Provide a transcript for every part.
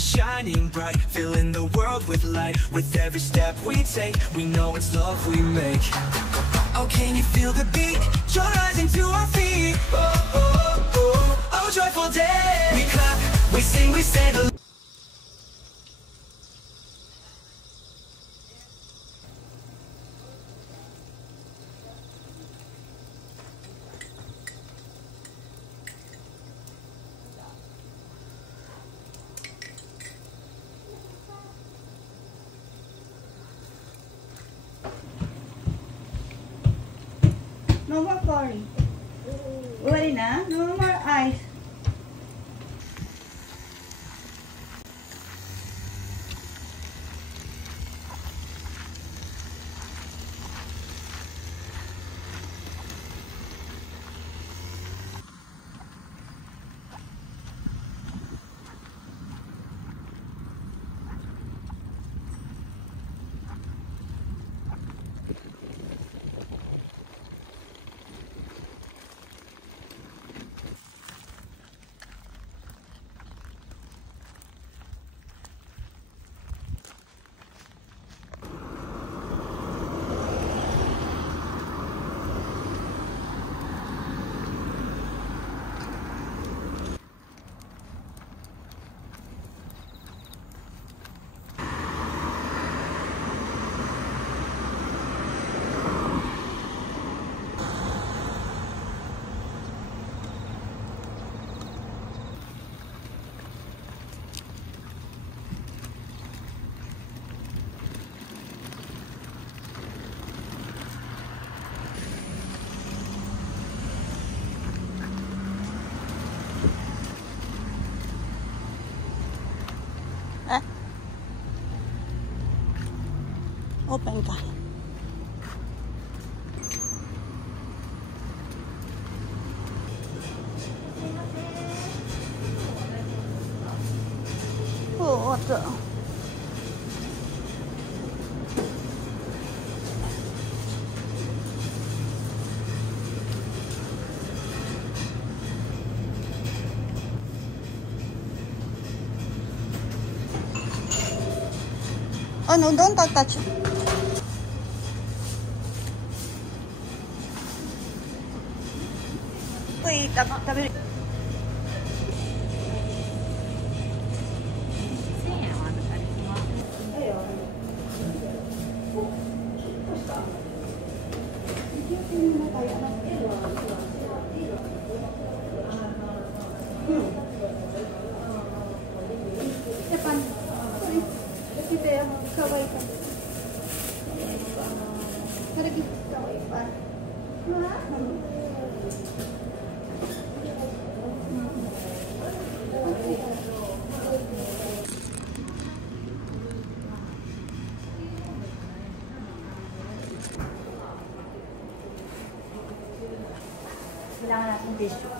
is shining bright, filling the world with light. With every step we take, we know it's love we make. Oh, can you feel the beat? Joy rising to our feet. Oh, oh, oh, oh, joyful day. We clap, we sing, we say the No more curry. Ready na? No more ice. Open ka. Oh, what the? Oh no, don't touch. Wait, tabi. Kailangan natin tissue.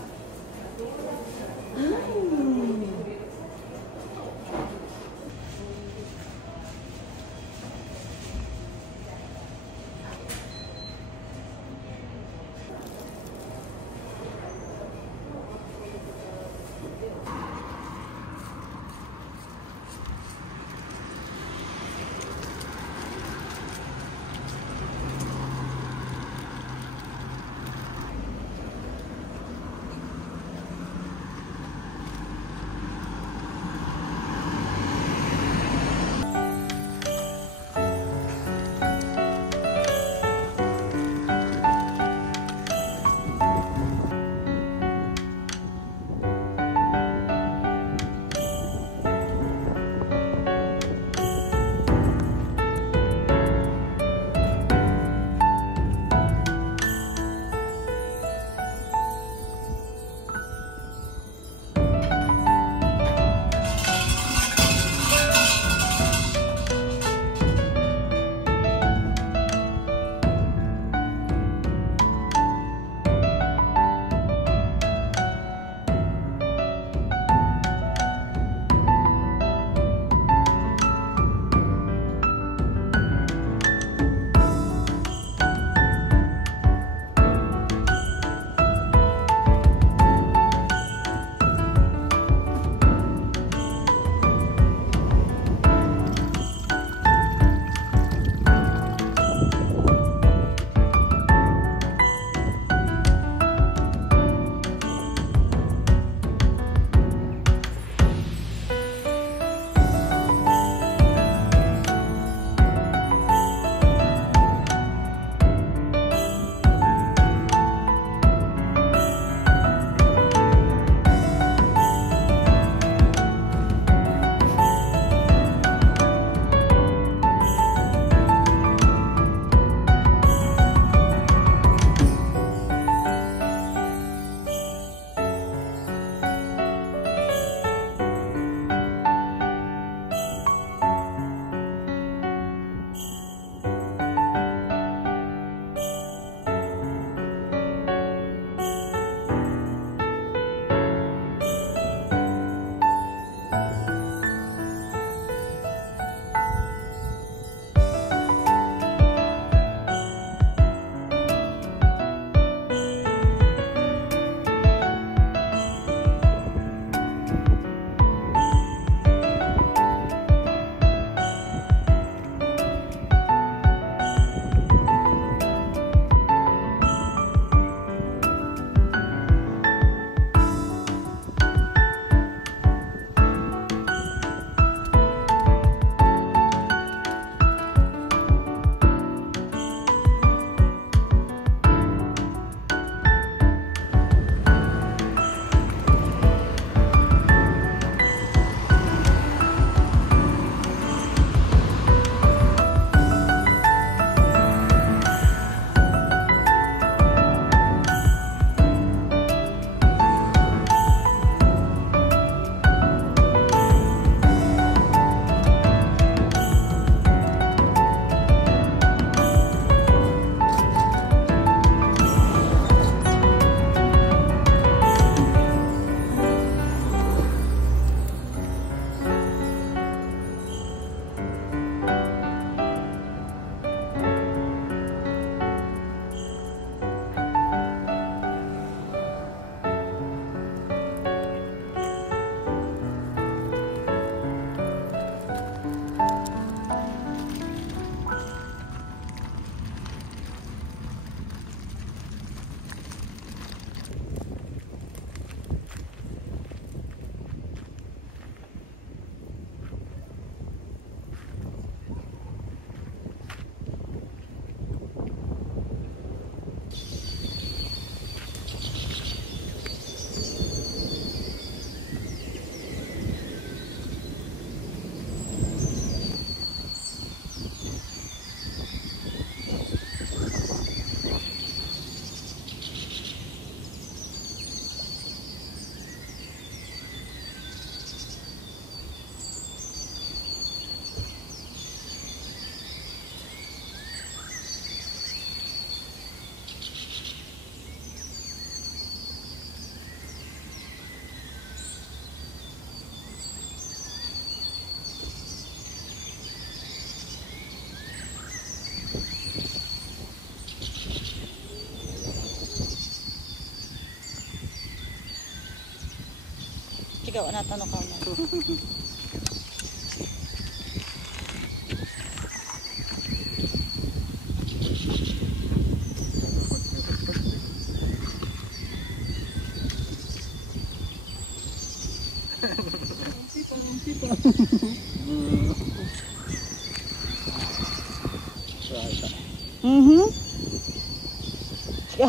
Sigaw na tanong ka na.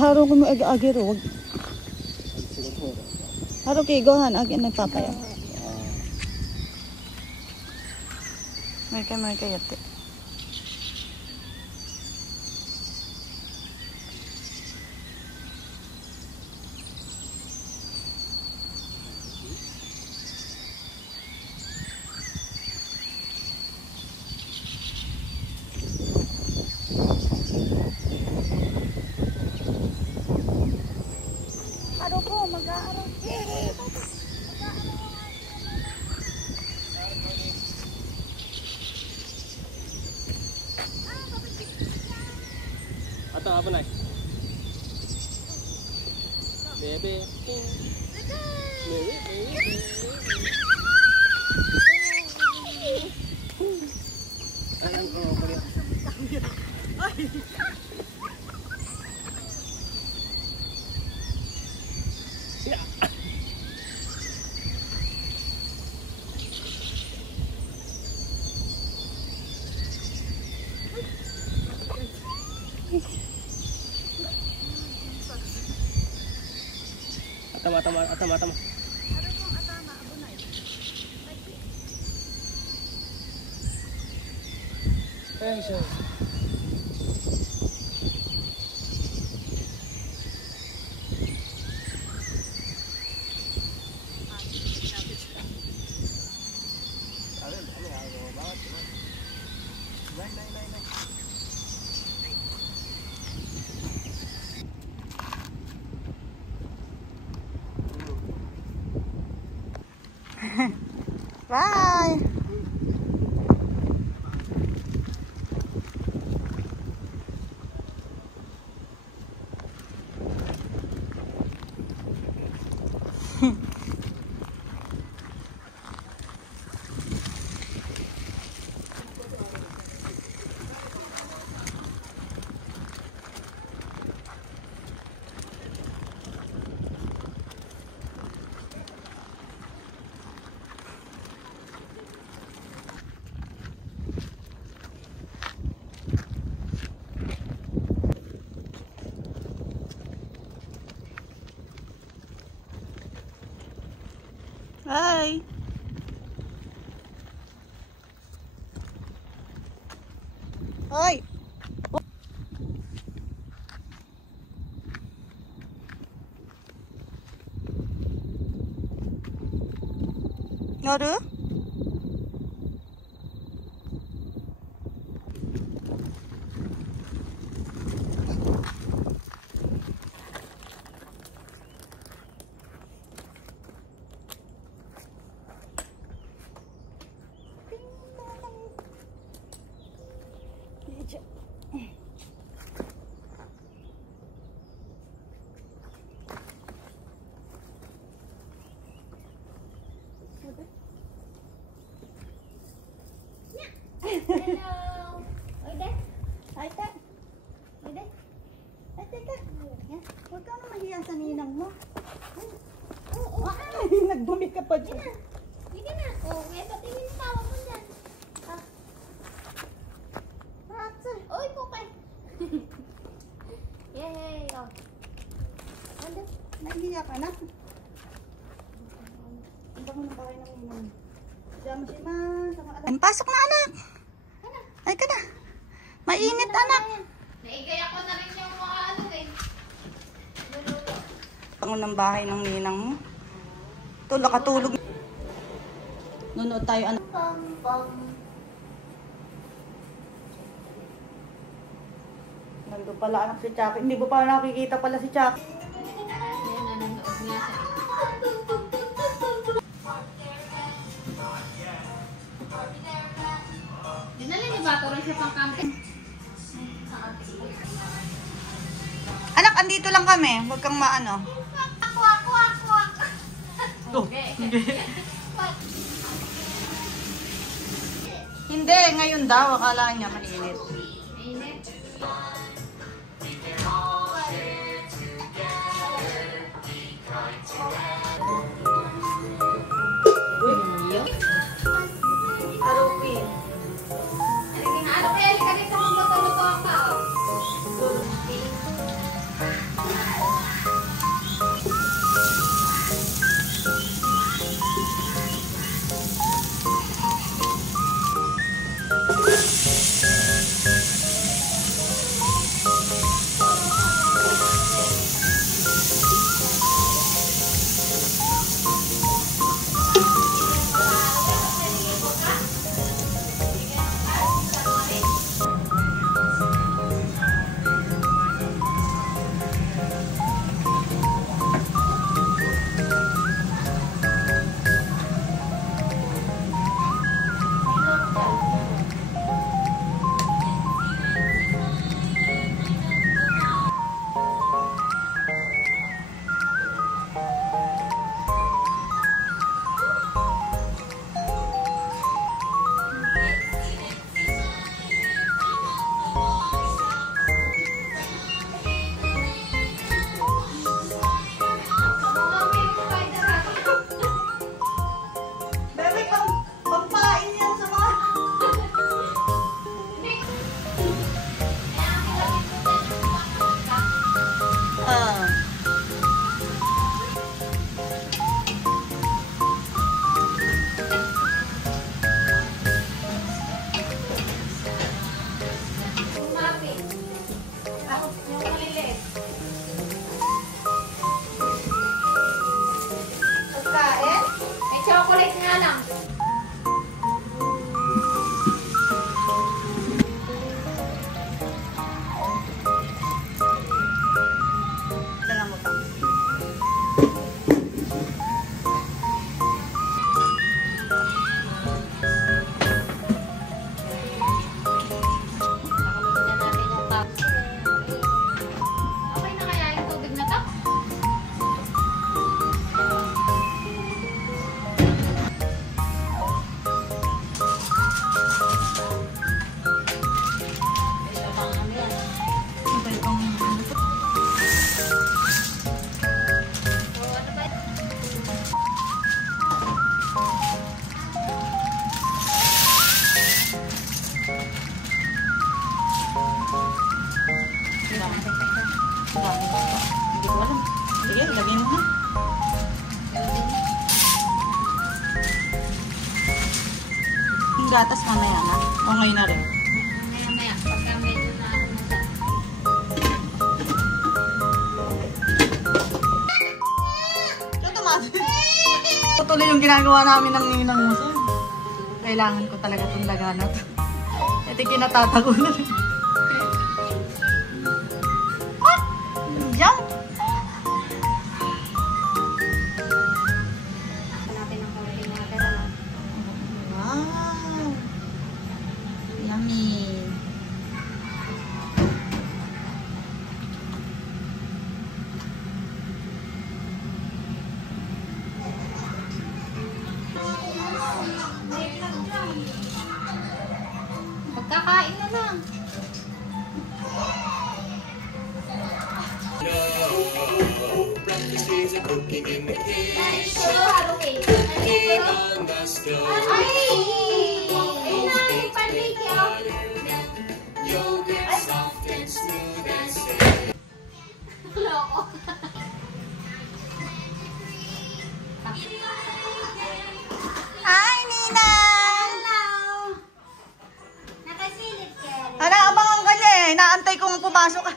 Haro ko mo agiro. Haro kay gohan agi nagpapaya. May yate. Atau apa naik? Bebe. Atama. Ayan siya. Bye. Hi. Hoy. Noru? Hello. Oide. Aita. Oide. Ay, teka. Yan. Huwag ka na mahiya sa ninang mo. Ay, nagbumi ka pa dyan. Sige na. Oh, eto tingin yung tawa mo dyan. Ratsa. Uy, pupay. Yay. Oh. Ano? Nahiya ka na. Ang bango ng bahay ng ninang. Diyan mo si Ma. Pasok na, anak. Ay ka na. Mainit, anak. Naigaya ko na rin yung mga ano eh. Luluto. Bango ng bahay ng ninang mo. Nakatulog. Nunood tayo, anak. Pam. Nandun pala anak si Chucky. Hindi mo pa nakikita pala si Chucky. Yan, nanonood nga sa dinali ni Bato rin siya pang camping. Anak, andito lang kami. Huwag kang maano. Ako. Oh, hindi, ngayon daw. Akala niya mainit. Mainit. Arupin. Ano kaya ka dito magluto-luto ka? Bebe, pampain yan sa mga... Ah. Umapi. Yung maliliit. Pagkain? May chocolate nga lang. Dala mo pa. Nakamutin natin yung top. Okay na kaya yung tubig na to? So, ano ba? Hindi ko alam. Sige, ilagay mo na. Yung gatas mamaya na. O ngayon na rin. Maya-maya, pagka medyo na ano na siya. Ito tumatin. Tuloy yung ginagawa namin ng ninang mo. Kailangan ko talaga itong laganat. Ito kinatata ko na rin. Ah! Jump! Natin ang kawaling water. Ano? Wow! Yummy! Pagkakain na lang. Breakfast is a cooking in the kitchen. Hello, hello, cake. Ay! On the stove. Ayun na, yung panliki, oh. Yogurt soft and smooth and safe. Loko. Hi, Nina! Hello. Nakasilip ka. Ano, abangan ka niya eh. Naantay kong pumasok ka.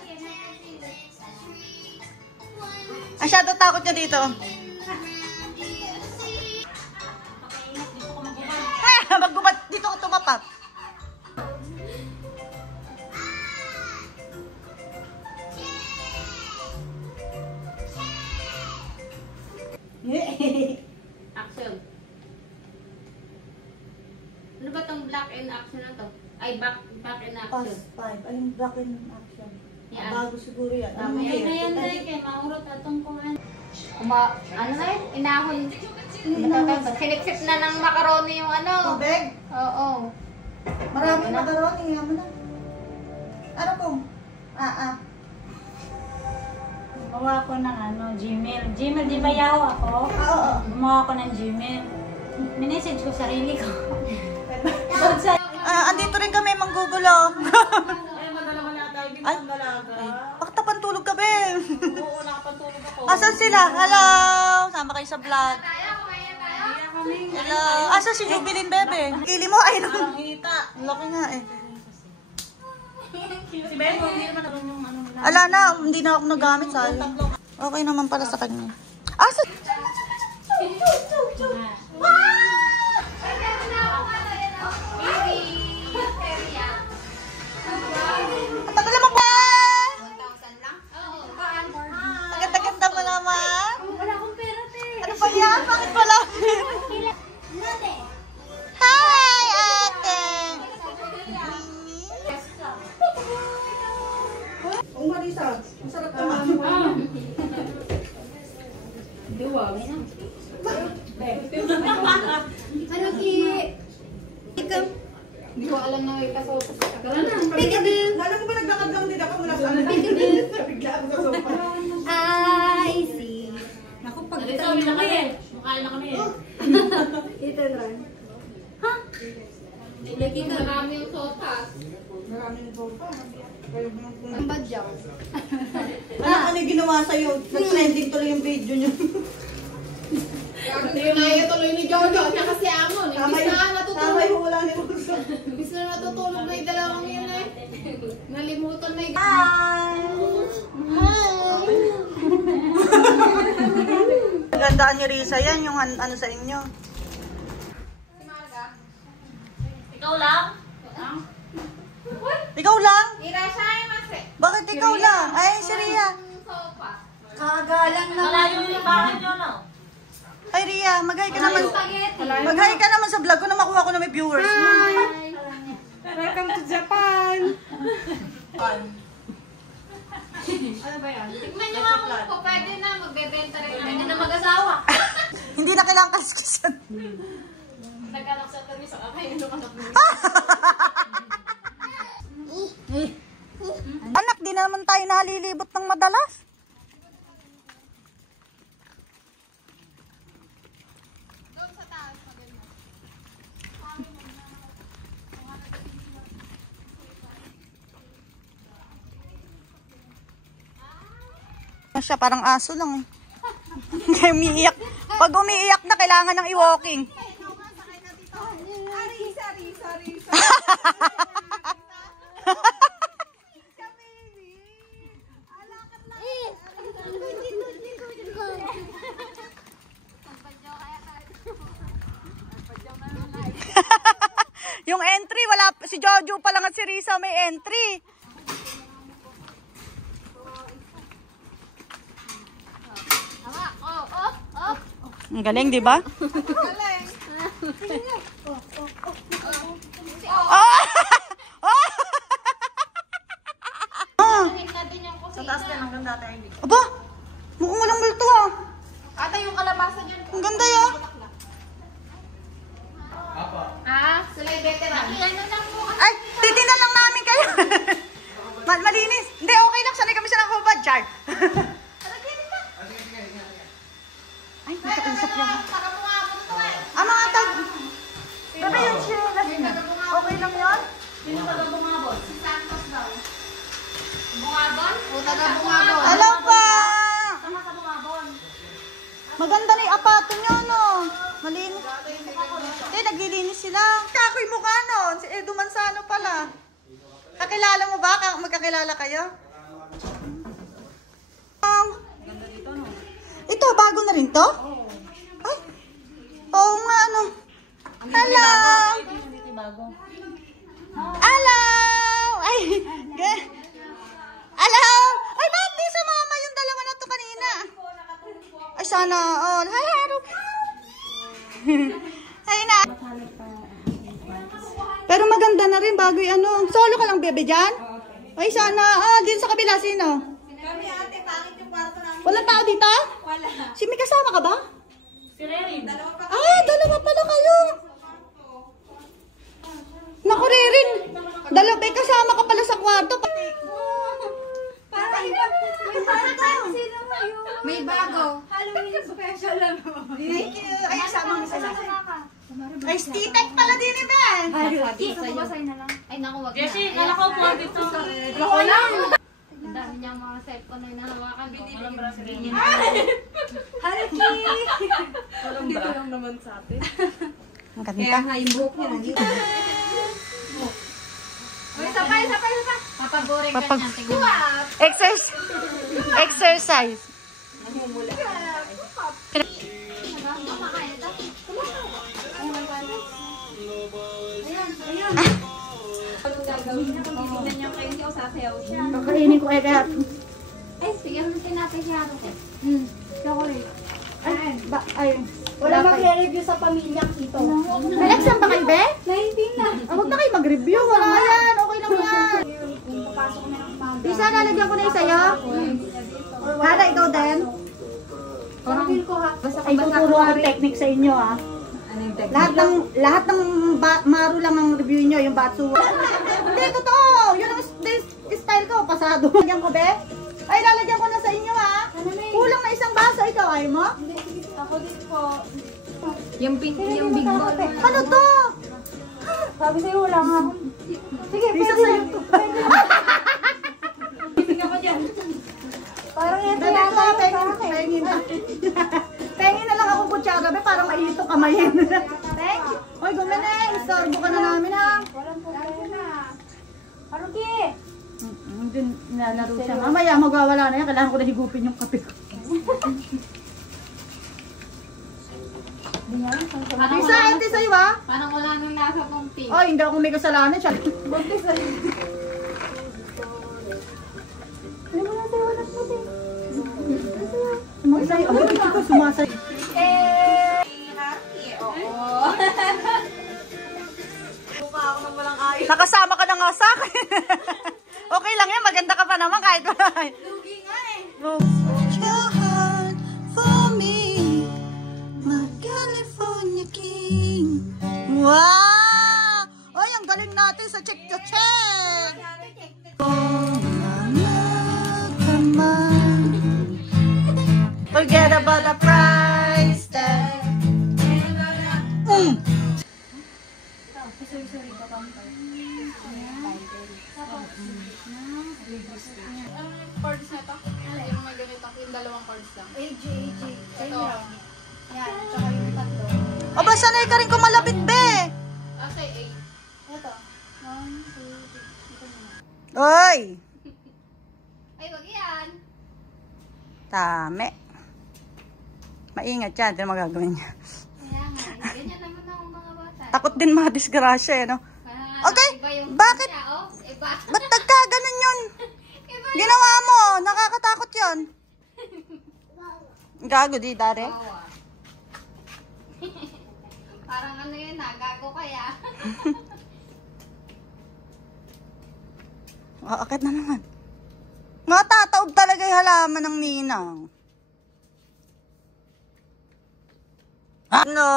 Masyado takot niya dito. Maggubat dito ko tumapat. Action. Ano ba tong black in action na to? Ay, back in action. Past 5. Anong back in action? Yan. Bago siguro yan. Tama yan na yan, Dek. Mahurot atong kung ano. Ano na yun? Inahon. Sinipsip na ng macaroni yung ano. Tubig? Oo. Maraming macaroni. Yaman na. Ano kung? Gumawa ko ng Gmail. Gmail, di ba yaw ako? Oo. Gumawa ko ng Gmail. Minessage ko sarili ko. Andito rin kami, manggugulo. Ay, madalaman na tayo. Hindi Ay. mo dalaga. Bakit napantulog ka, be? Oo, nakapantulog ako. Asan sila? Hello! Sama kayo sa vlog. Tayo, kumain tayo. Hello! Asan si Jubilin, bebe? Kili mo, ay nung... Kita. Laki nga eh. Si Bebo, hindi naman ako yung ano na. Ala na, hindi na ako nagamit sayang. Okay naman pala sa kanya. Asan? Ang tagal naman ba? 1,000 lang? Oo. Ang ganda-ganda mo naman. Wala akong pera, te. Ano ba yan? Bakit wala? Hi, ate! Oh, Marisa. Masarap naman. Ano, Ki? Ikaw? Hindi ko alam na may pasopas. Kala na. Alam mo ba naglakad lang din ako mula sa ano? Bigla ako sa sofa. I see. Naku, pag ito na kami. Makain na kami eh. Ito, Ron. Ha? Lagi ka. Marami yung sopas. Marami ng sofa. Ang badyaw. Ano yung ginawa sa'yo? Nag-trending tuloy yung video niyo. Tinaya tuloy ni Jojo niya kasi amon. Imbis na natutulog. Tamay mo wala ni Musa. Imbis na natutulog na yung dalawang yun eh. Nalimutan na yung... Gandaan ni Risa yan, yung ano sa inyo. Si Marga. Ikaw lang? Ikaw lang? Ira siya yung masi. Bakit ikaw lang? Ay, si Ria. Sopas. Kagalang Malayo yung bahay nyo, no? Ay, Ria, mag-hi ka naman. Spaghetti. Mag-hi ka naman sa vlog ko na makuha ko na may viewers. Welcome to Japan! Ano ba yan? Tignan nyo nga kung po pwede na. Magbebenta rin na. Hindi na mag-asawa. Hindi na kailangan kaliskisan. Nag-anak sa tabi sa kakay. Ito ka Anak, di na naman tayo nalilibot ng madalas. doon sa taas. Maganda. Siya parang aso lang eh. Kaya umiiyak. Pag umiiyak na, kailangan ng i-walking. Yung entry, wala si Jojo pa lang at si Risa may entry. Ang galing, di ba? Galing. Na din yung kusina. ang ganda tayo. Aba, mukhang walang multo ah. Ata yung kalabasa dyan. Ang ganda ya. Sila yung veteran. Ano lang po. Ay, titignan lang namin kayo. Malinis. Hindi, okay lang. Sanay kami sa nakubad, Char. Ay, nakausap lang. Para bumabot ito eh. Mga tag... Baba yung siya. Okay lang yun? Sino ka daw bumabot? Si Santos daw. Bungabon? O taga Bungabon. Hello pa! Tama sa bumabon. Maganda na yung apato nyo, no? Malinis. Hindi, naglilinis sila. Kakoy mukha nun. Si Edu Manzano pala. Kakilala mo ba? Magkakilala kayo? Ito, bago na rin to? Ay, oo nga, ano. Hello! Dito bago. Hello! Ay, hello! Ay, bakit di sumama yung dalawa na to kanina? Ay, sana all. Hi, hello! Ay, na. Pero maganda na rin bago yung ano. Solo ka lang, bebe, dyan? Ay, sana. Din sa kabila, sino? Kami ate, pangit yung kwarto namin. Walang tao dito? Wala. Si may kasama ka ba? Si Ah, dalawa pala kayo. Naku, Rerin. Dalawa, may kasama ka pala sa kwarto. May bago. Halloween special lang. Thank you. Ay, kasama mo sila. Ay, stitek pala din eh, Ben. Ay, naku, wag na. Jessie, kala ko po dito. Ako lang. Ang dami niyang mga cellphone na hinahawakan ko. Walang bra si Rin. Dito lang naman sa atin. Ang ganda. yung buhok niya nandito. Uy, sabay. Papaboring ka Papag- niyan. Tingnan. Exercise. Makakain ito. Kakainin ko kaya. Ay, sige, natin natin siya. Wala magre-review sa pamilyang ito. Nag-exam ba kayo, Be? 19 na. Huwag na kayo mag-review. Wala yan. Okay lang yan. Isa, lalagyan ko na yung sa'yo. Hada, ikaw din. Ay, tuturo ako technique sa inyo, ah. Lahat ng maro lang ang review nyo, yung batsu. Hindi, totoo. Yun ang style ko. Pasado. Lalagyan ko, Be? Ay, lalagyan ko na sa inyo, ha? Kulang na isang baso. Ikaw, ayaw mo? Ako din po. Yung big ball. Ano to? Sabi sa'yo, wala nga akong... Sige, isa sa'yo to. Tingnan ko dyan. Parang yan Dali ko, pengin na. Pengin na lang ako kutsara, Be, para maihito kamayin. Thank you. Hoy, gumeneng. Istorbo ka na namin, ha? Walang problema. Haruki! Hindi nalaro siya. Mamaya, magwawala na yan. Kailangan ko na higupin yung kape ko. Isa, ente sa'yo, ha? Parang wala nang nasa pong pink. Ay, hindi ako may kasalanan siya. Sumasay. Ay, ko sumasay. Nakasama ka na nga sa akin. Okay lang yan, maganda ka pa naman kahit wala. Lugi nga eh. Your heart for me, my California king. Wow! Oy, ang galing natin sa check to check. Forget about the price tag. Chords na ito? Yung may ganito, yung dalawang chords lang. AJ. Ito. Yan, tsaka yung tatlo. O ba, sanay ka rin kumalapit, Be? Okay, 8. Ito. 1, 2, 3. Oy! Ay, wag yan. Tame. Maingat yan, ito magagawin niya. Kaya nga, ganyan naman ang mga bata. Takot din madisgrasya, eh, no? Okay, Iba yung bakit? siya, oh. Iba. Ba't nagkaganon yun? Iba Ginawa mo, nakakatakot yun. Gago, di, dare? Bawa. Parang ano yun, nagago kaya. Akit na naman. Nga tataob talaga yung halaman ng ninang. Ano?